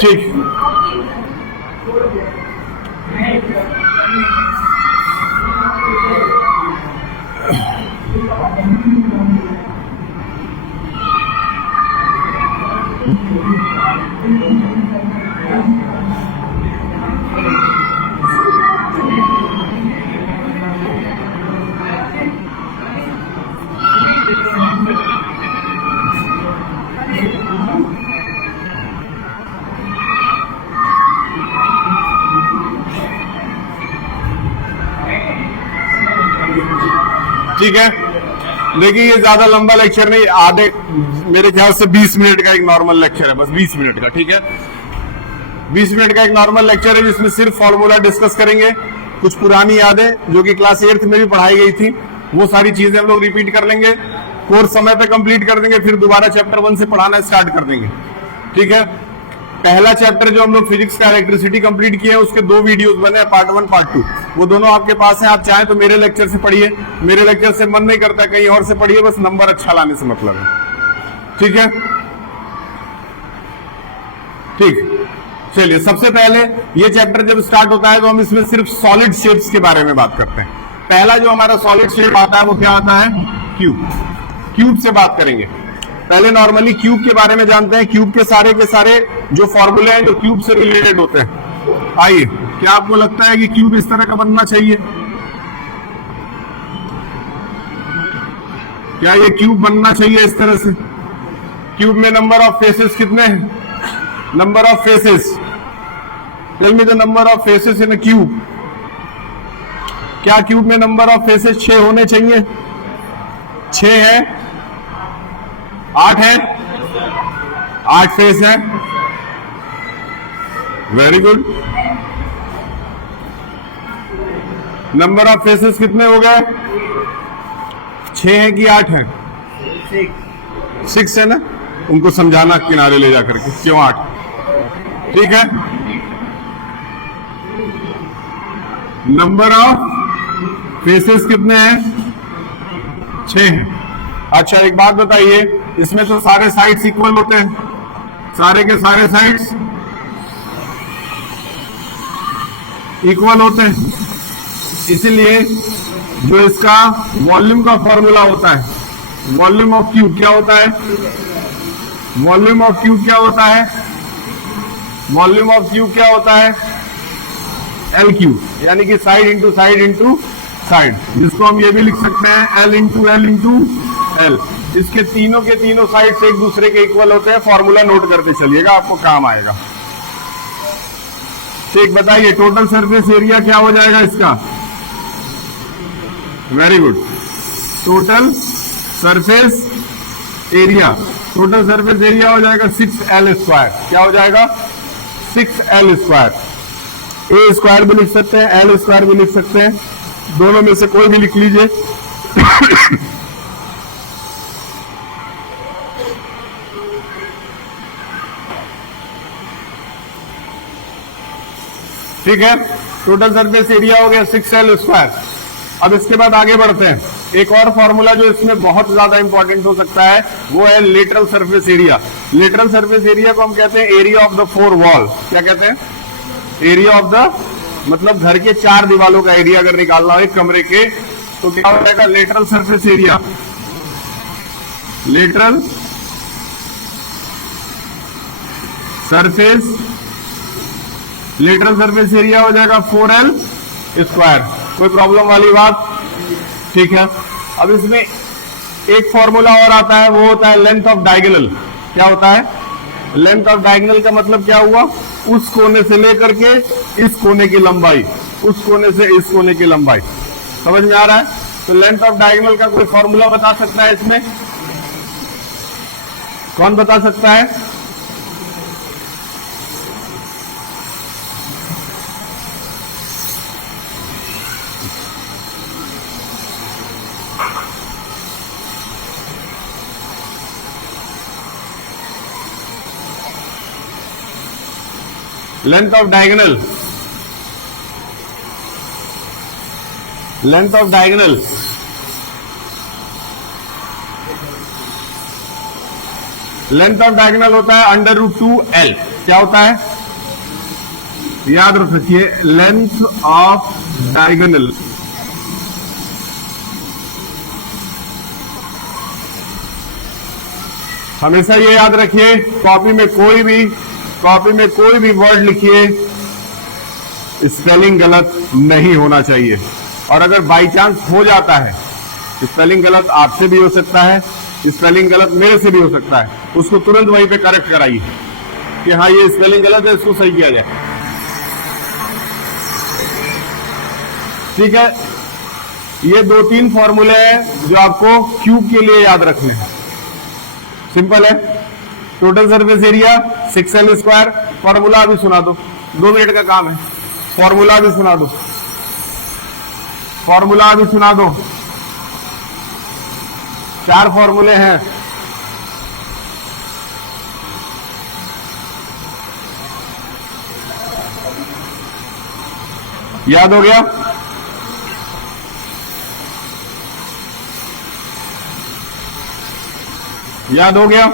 ठीक, ठीक है। देखिए ये ज्यादा लंबा लेक्चर नहीं, आधे मेरे ख्याल से 20 मिनट का एक नॉर्मल लेक्चर है, बस 20 मिनट का, ठीक है। 20 मिनट का एक नॉर्मल लेक्चर है जिसमें सिर्फ फॉर्मूला डिस्कस करेंगे, कुछ पुरानी यादें जो कि क्लास 8th में भी पढ़ाई गई थी वो सारी चीजें हम लोग रिपीट कर लेंगे, कोर्स समय पे कंप्लीट कर देंगे, फिर दोबारा चैप्टर 1 से पढ़ाना स्टार्ट कर देंगे, ठीक है। पहला चैप्टर जो हम लोग फिजिक्स का इलेक्ट्रिसिटी कंप्लीट किए हैं उसके 2 वीडियोस बने हैं, पार्ट 1 पार्ट 2, वो दोनों आपके पास हैं। आप चाहें तो मेरे लेक्चर से पढ़िए, मेरे लेक्चर से मन नहीं करता कहीं और से पढ़िए, बस नंबर अच्छा लाने से मतलब है, ठीक है। ठीक, चलिए सबसे पहले ये चैप्टर जब स्टार्ट होता है तो हम इसमें सिर्फ सॉलिड शेप्स के बारे में बात करते हैं। पहला जो हमारा सॉलिड शेप आता है वो क्या आता है? क्यूब। क्यूब से बात करेंगे। पहले नॉर्मली क्यूब के बारे में जानते हैं। क्यूब के सारे जो फॉर्मूले हैं जो क्यूब से रिलेटेड होते हैं। आइए, क्या आपको लगता है कि क्यूब इस तरह का बनना चाहिए? क्या ये क्यूब बनना चाहिए इस तरह से? क्यूब में नंबर ऑफ फेसेस कितने हैं? Number of faces, tell me the number of faces in a cube. क्या क्यूब में नंबर ऑफ फेसेस 6 होने चाहिए? 6 है? 8 है? 8 फेस है। Very good. Number of faces कितने हो गए? 6 है कि 8 है? 6 है ना? उनको समझाना किनारे ले जाकर के क्यों 8, ठीक है। नंबर ऑफ फेसेस कितने हैं? 6 हैं। अच्छा एक बात बताइए, इसमें तो सारे साइड्स इक्वल होते हैं, सारे के सारे साइड्स इक्वल होते हैं, इसलिए जो इसका वॉल्यूम का फॉर्मूला होता है, वॉल्यूम ऑफ क्यूब क्या होता है? वॉल्यूम ऑफ क्यूब क्या होता है? वॉल्यूम ऑफ क्यूब क्या होता है? एल क्यूब, यानी कि side into side into side, जिसको हम ये भी लिख सकते हैं L into L into L. इसके तीनों के तीनों साइड एक दूसरे के इक्वल होते हैं। फॉर्मूला नोट करते चलिएगा, आपको काम आएगा। ठीक, बताइए टोटल सरफेस एरिया क्या हो जाएगा इसका? Very good. Total surface area, total surface area हो जाएगा 6L स्क्वायर। क्या हो जाएगा? 6L square. ए स्क्वायर भी लिख सकते हैं, एल स्क्वायर भी लिख सकते हैं, दोनों में से कोई भी लिख लीजिए। ठीक है, टोटल सरफेस एरिया हो गया 6L स्क्वायर। अब इसके बाद आगे बढ़ते हैं। एक और फॉर्मूला जो इसमें बहुत ज्यादा इंपॉर्टेंट हो सकता है वो है lateral surface area. Lateral surface area को हम कहते हैं एरिया ऑफ द 4 वॉल। क्या कहते हैं? एरिया ऑफ द, मतलब घर के 4 दीवालों का एरिया अगर निकालना हो एक कमरे के, तो क्या हो जाएगा? Lateral surface area. Lateral surface, lateral surface area हो जाएगा 4L स्क्वायर। कोई प्रॉब्लम वाली बात? ठीक है। अब इसमें एक फॉर्मूला और आता है, वो होता है लेंथ ऑफ डायगोनल। क्या होता है? लेंथ ऑफ डायगोनल का मतलब क्या हुआ? उस कोने से लेकर के इस कोने की लंबाई, उस कोने से इस कोने की लंबाई। समझ में आ रहा है? तो लेंथ ऑफ डायगोनल का कोई फॉर्मूला बता सकता है इसमें? कौन बता सकता है? Length of diagonal, length of diagonal, length of diagonal होता है √2L। क्या होता है, याद रखिए, लेंथ ऑफ डायगोनल हमेशा ये याद रखिए, कॉपी में कोई भी वर्ड लिखिए, स्पेलिंग गलत नहीं होना चाहिए। और अगर बाई चांस हो जाता है, स्पेलिंग गलत आपसे भी हो सकता है, स्पेलिंग गलत मेरे से भी हो सकता है, उसको तुरंत वहीं पे करेक्ट कराइए कि हाँ ये स्पेलिंग गलत है, इसको सही किया जाए। ठीक है, ये 2-3 फॉर्मूले हैं जो आपको क्यूब के लिए याद रखने हैं। सिंपल है। Total surface area 6L²। Formula भी सुना दो, 2 मिनट का काम है। फॉर्मूला भी सुना दो, 4 फॉर्मूले हैं। याद हो गया? याद हो गया?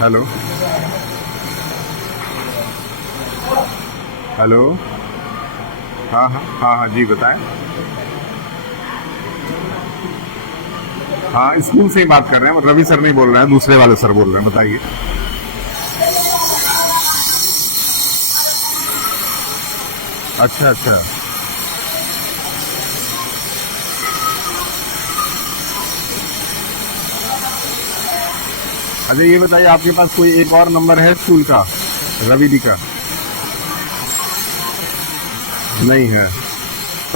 हेलो हेलो, हाँ जी बताएं। हाँ, स्कूल से ही बात कर रहे हैं, रवि सर नहीं बोल रहे हैं, दूसरे वाले सर बोल रहे हैं, बताइए। अच्छा, अच्छा ये बताइए, आपके पास कोई एक और नंबर है स्कूल का, रवि दी का? नहीं है।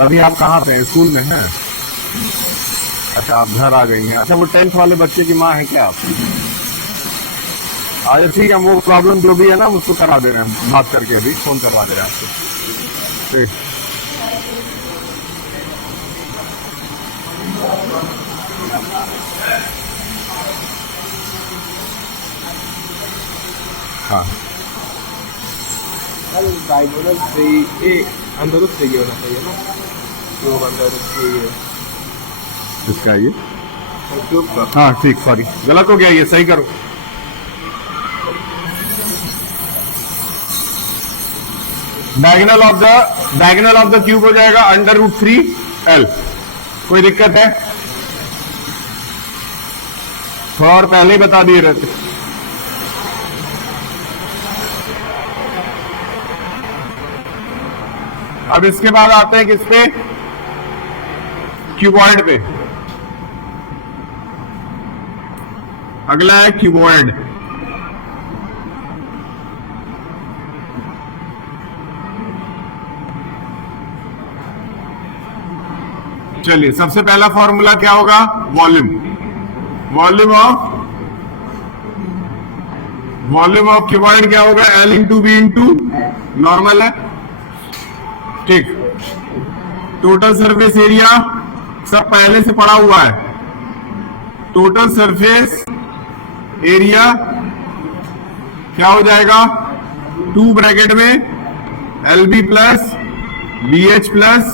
अभी आप कहाँ पे हैं? स्कूल में हैं? अच्छा, आप घर आ गई हैं। अच्छा, वो 10th वाले बच्चे की माँ है क्या आप? अच्छा ठीक है, वो प्रॉब्लम जो भी है ना उसको करा दे रहे हैं, बात करके अभी फोन करवा दे रहे हैं आपको। ठीक, हाँ डायगोनल चाहिए, अंदर रूप चाहिए होना चाहिए ना, जो अंदर रूप चाहिए इसका ये, ट्यूब का। हाँ ठीक, सॉरी गलत हो गया, ये सही करो। डायगोनल ऑफ द क्यूब हो जाएगा √3L। कोई दिक्कत है? थोड़ा और पहले ही बता दिए रहते। अब इसके बाद आते हैं किस पे? क्यूबॉइड पे। अगला है क्यूबॉइड। चलिए, सबसे पहला फॉर्मूला क्या होगा? वॉल्यूम ऑफ क्यूबॉइड क्या होगा? L/B नॉर्मल है, ठीक। टोटल सरफेस एरिया सब पहले से पड़ा हुआ है। टोटल सरफेस एरिया क्या हो जाएगा? 2 ब्रैकेट में LB plus BH plus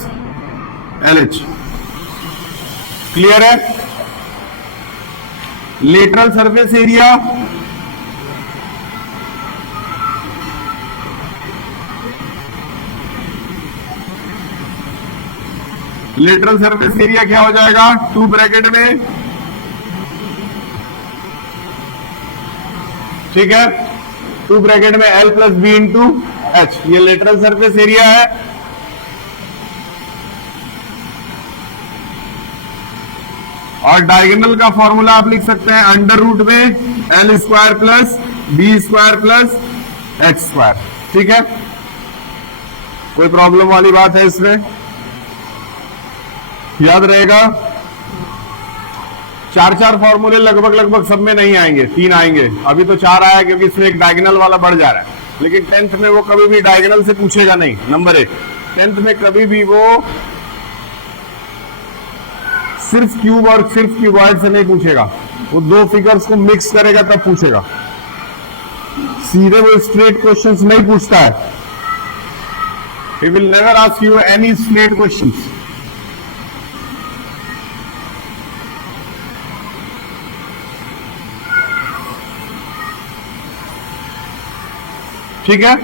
LH। Clear है? लेटरल सरफेस एरिया क्या हो जाएगा? 2 ब्रैकेट में, ठीक है, 2 ब्रैकेट में L plus B into H। ये लेटरल सरफेस एरिया है। और डायगोनल का फॉर्मूला आप लिख सकते हैं √ में L² plus B² plus H²। ठीक है, कोई प्रॉब्लम वाली बात है इसमें? याद रहेगा? चार चार फॉर्मूले लगभग लगभग सब में नहीं आएंगे, 3 आएंगे। अभी तो 4 आया क्योंकि इसमें एक डायगोनल वाला बढ़ जा रहा है, लेकिन 10th में वो कभी भी डायगोनल से पूछेगा नहीं। नंबर 1, 10th में कभी भी वो सिर्फ क्यूब और सिर्फ क्यूबॉइड से नहीं पूछेगा, वो 2 फिगर्स को मिक्स करेगा तब पूछेगा। सीधे वो स्ट्रेट क्वेश्चंस नहीं पूछता है। He will never ask you any straight questions. ठीक है,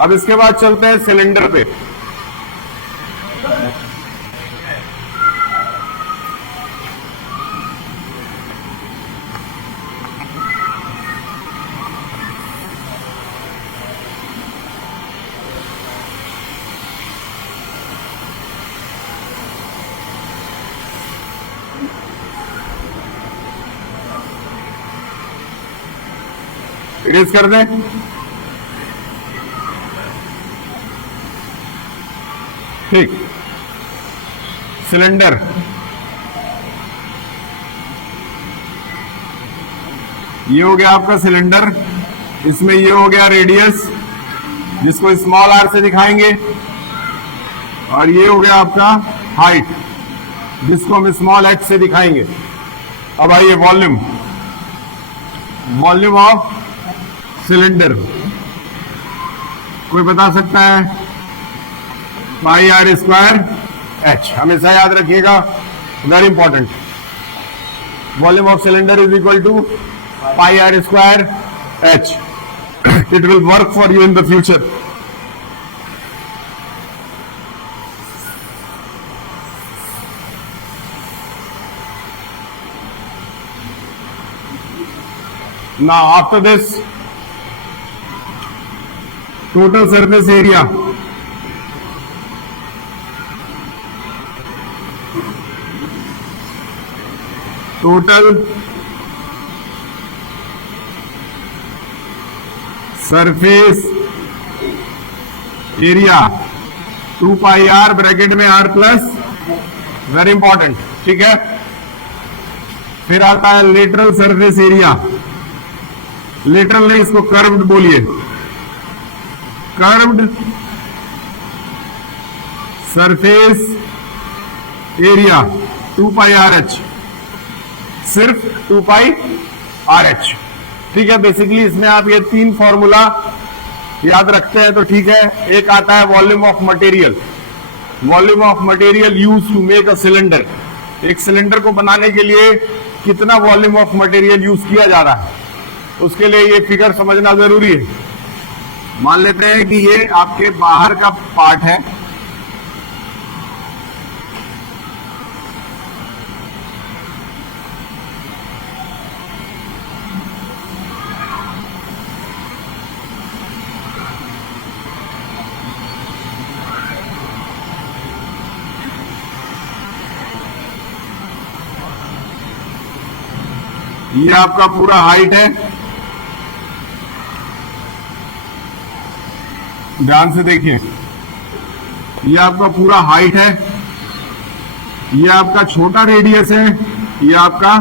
अब इसके बाद चलते हैं सिलेंडर पे। इरेज कर दें। ठीक, सिलेंडर ये हो गया आपका सिलेंडर। इसमें ये हो गया रेडियस जिसको स्मॉल आर से दिखाएंगे, और ये हो गया आपका हाइट जिसको हम स्मॉल एच से दिखाएंगे। अब आइए वॉल्यूम, वॉल्यूम ऑफ सिलेंडर कोई बता सकता है? पाई आर स्क्वायर एच, हमेशा याद रखिएगा, very important. Volume of cylinder is equal to pi R square H. It will work for you in the future. Now after this, total surface area, total surface area 2 pi R bracket में R plus, very important. ठीक है, फिर आता है lateral surface area. Lateral नहीं, इसको curved बोलिए। Curved surface area 2 pi R H, सिर्फ 2 पाई आर एच। ठीक है, बेसिकली इसमें आप ये 3 फॉर्मूला याद रखते हैं तो ठीक है। एक आता है volume of material. Volume of material use to make a cylinder. एक सिलेंडर को बनाने के लिए कितना वॉल्यूम ऑफ मटेरियल यूज किया जा रहा है, उसके लिए ये फिगर समझना जरूरी है। मान लेते हैं कि ये आपके बाहर का पार्ट है, ये आपका पूरा हाइट है। ध्यान से देखिए, ये आपका पूरा हाइट है, ये आपका छोटा रेडियस है, ये आपका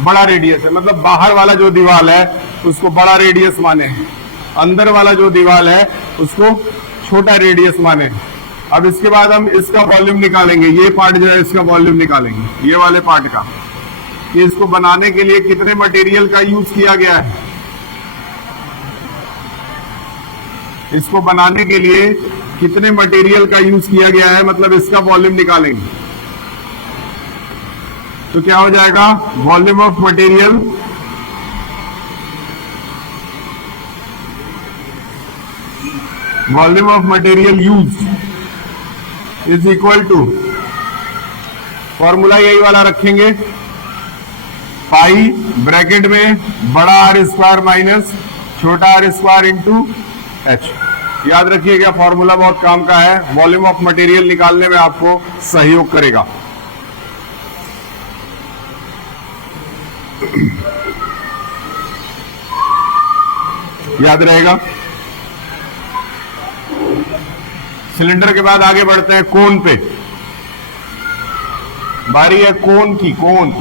बड़ा रेडियस है। मतलब बाहर वाला जो दीवार है उसको बड़ा रेडियस माने, अंदर वाला जो दीवार है उसको छोटा रेडियस माने। अब इसके बाद हम इसका वॉल्यूम निकालेंगे। ये पार्ट जो है इसका वॉल्यूम निकालेंगे, ये वाले पार्ट का, कि इसको बनाने के लिए कितने मटेरियल का यूज किया गया है। इसको बनाने के लिए कितने मटेरियल का यूज किया गया है, मतलब इसका वॉल्यूम निकालेंगे। तो क्या हो जाएगा? Volume of material volume of material use is equal to, formula यही वाला रखेंगे, पाई ब्रैकेट में बड़ा आर स्क्वायर माइनस छोटा आर स्क्वायर इंटू एच। याद रखिएगा, फॉर्मूला बहुत काम का है, वॉल्यूम ऑफ मटेरियल निकालने में आपको सहयोग करेगा। याद रहेगा। सिलेंडर के बाद आगे बढ़ते हैं कोन पे। बारी है कोन की। कोन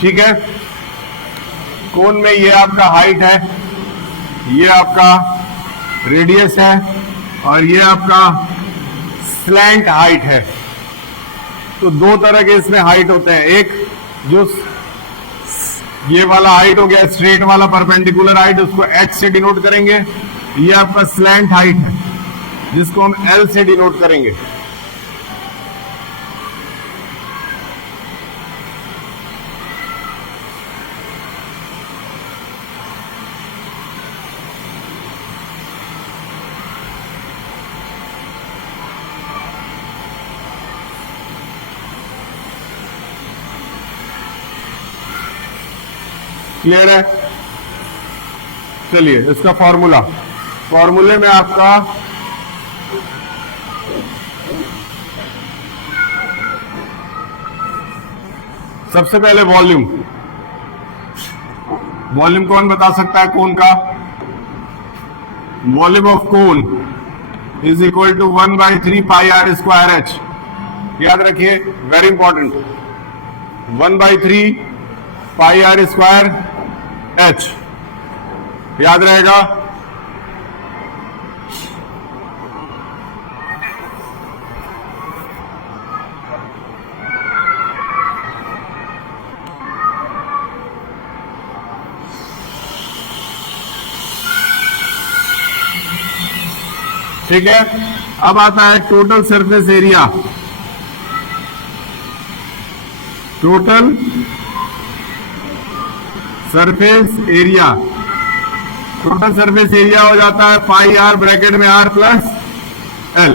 ठीक है। कोन में ये आपका हाइट है, ये आपका रेडियस है और ये आपका स्लैंट हाइट है। तो दो तरह के इसमें हाइट होते हैं, एक जो ये वाला हाइट हो गया स्ट्रेट वाला परपेंडिकुलर हाइट, उसको h से डिनोट करेंगे। ये आपका स्लैंट हाइट है जिसको हम L से डिनोट करेंगे। क्लियर है? चलिए इसका फॉर्मूले में आपका सबसे पहले वॉल्यूम कौन बता सकता है कोन का? Volume of cone is equal to 1/3 pi R square H. याद रखिए, very important, 1/3 pi R square H, याद रहेगा। ठीक है। अब आता है total surface area. Total surface area हो जाता है पाई आर ब्रैकेट में R plus L.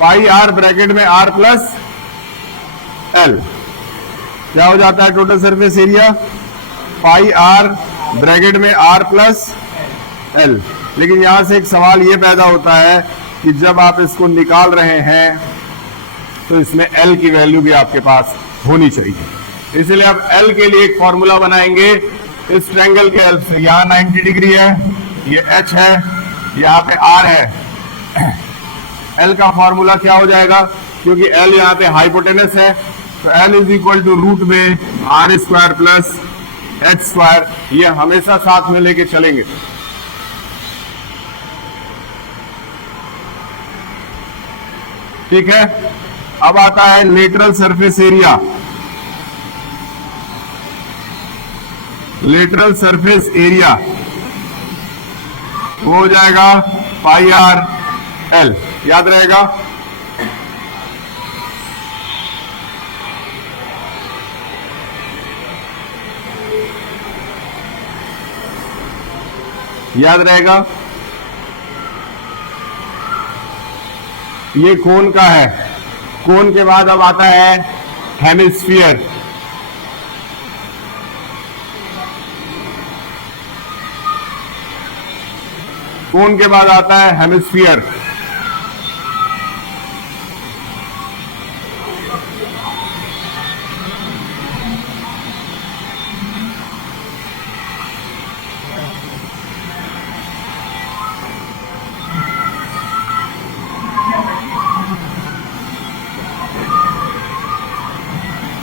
Pi R bracket में आर प्लस एल क्या हो जाता है? Total surface area pi R bracket में आर प्लस एल। लेकिन यहां से एक सवाल ये पैदा होता है कि जब आप इसको निकाल रहे हैं तो इसमें एल की वैल्यू भी आपके पास होनी चाहिए। इसलिए आप एल के लिए एक फॉर्मूला बनाएंगे इस ट्रायंगल के हेल्प से। यहां 90 डिग्री है, ये एच है, यहाँ पे आर है। एल का फॉर्मूला क्या हो जाएगा? क्योंकि एल यहाँ पे हाइपोटेनस है तो L is equal to root में R square plus H square. ये हमेशा साथ में लेके चलेंगे। ठीक है। अब आता है lateral surface area. Lateral surface area वो हो जाएगा पाई आर एल, याद रहेगा। याद रहेगा। ये कोन का है। कोन के बाद अब आता है हेमिस्फीयर। कोन के बाद आता है हेमिस्फीयर।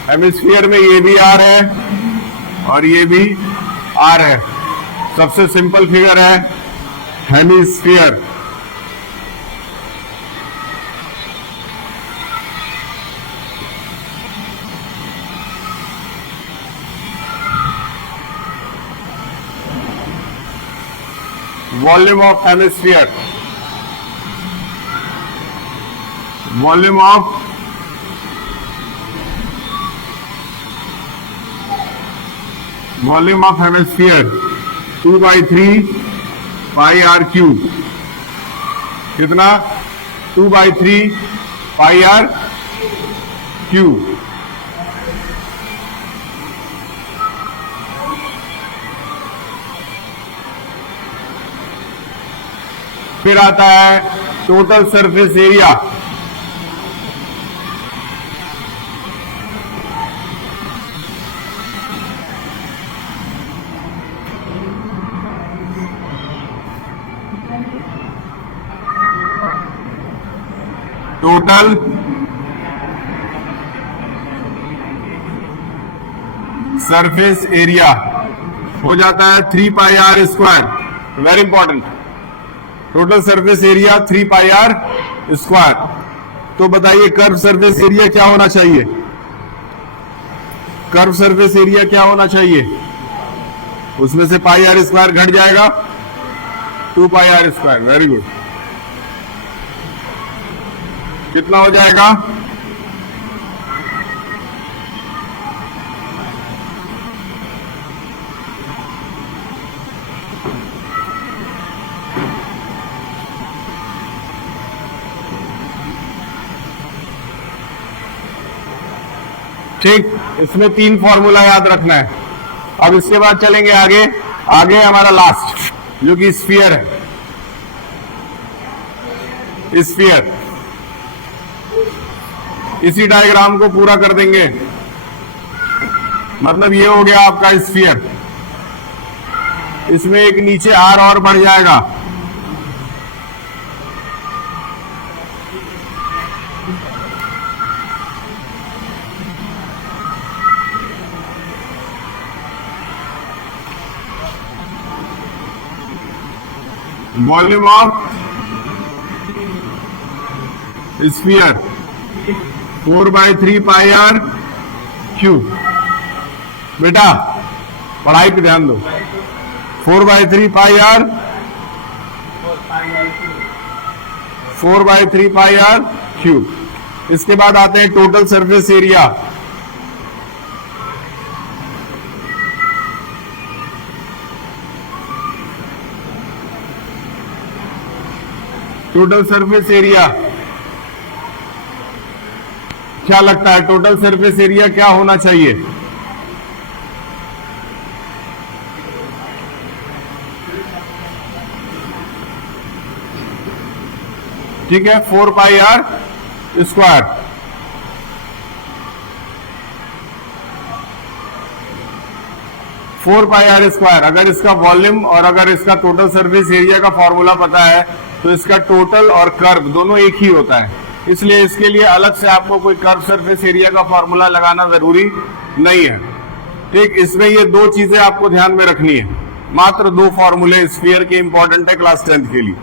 हेमिस्फीयर में ये भी आर है और ये भी आर है। सबसे सिंपल फिगर है hemisphere. Volume of hemisphere, volume of hemisphere 2/3 pi R cube. कितना? 2/3 पाई आर क्यूब। फिर आता है total surface area. Total surface area हो जाता है 3 pi R square, very important. Total surface area 3 pi R square. तो बताइए कर्व सरफेस एरिया क्या होना चाहिए? कर्व सरफेस एरिया क्या होना चाहिए? उसमें से पाई आर स्क्वायर घट जाएगा, 2 pi R square, very good. कितना हो जाएगा? ठीक, इसमें 3 फॉर्मूला याद रखना है। अब इसके बाद चलेंगे आगे। आगे हमारा लास्ट जो कि स्फीयर है। स्फीयर, इसी डायग्राम को पूरा कर देंगे। मतलब ये हो गया आपका स्फीयर। इसमें एक नीचे आर और बढ़ जाएगा। Volume of sphere 4/3 pi R cube. बेटा पढ़ाई पे ध्यान दो। 4/3 pi R 4/3 pi R cube. इसके बाद आते हैं total surface area. Total surface area क्या लगता है? टोटल सरफेस एरिया क्या होना चाहिए? ठीक है, 4 pi R square. Four pi R square. अगर इसका वॉल्यूम और अगर इसका टोटल सरफेस एरिया का फॉर्मूला पता है तो इसका टोटल और कर्व दोनों एक ही होता है। इसलिए इसके लिए अलग से आपको कोई कर्व सरफेस एरिया का फॉर्मूला लगाना जरूरी नहीं है। ठीक, इसमें ये 2 चीजें आपको ध्यान में रखनी है। मात्र 2 फॉर्मूले स्फीयर के इंपॉर्टेंट है क्लास 10th के लिए।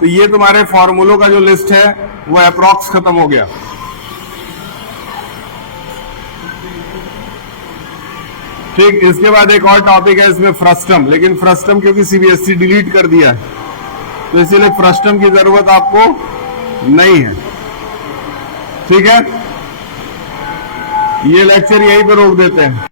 तो ये तुम्हारे फॉर्मूलों का जो लिस्ट है वो अप्रॉक्स खत्म हो गया। ठीक, इसके बाद एक और टॉपिक है इसमें फ्रस्टम, लेकिन फ्रस्टम क्योंकि सीबीएसई डिलीट कर दिया है तो इसीलिए फ्रस्टम की जरूरत आपको नहीं है। ठीक है, ये लेक्चर यहीं पर रोक देते हैं।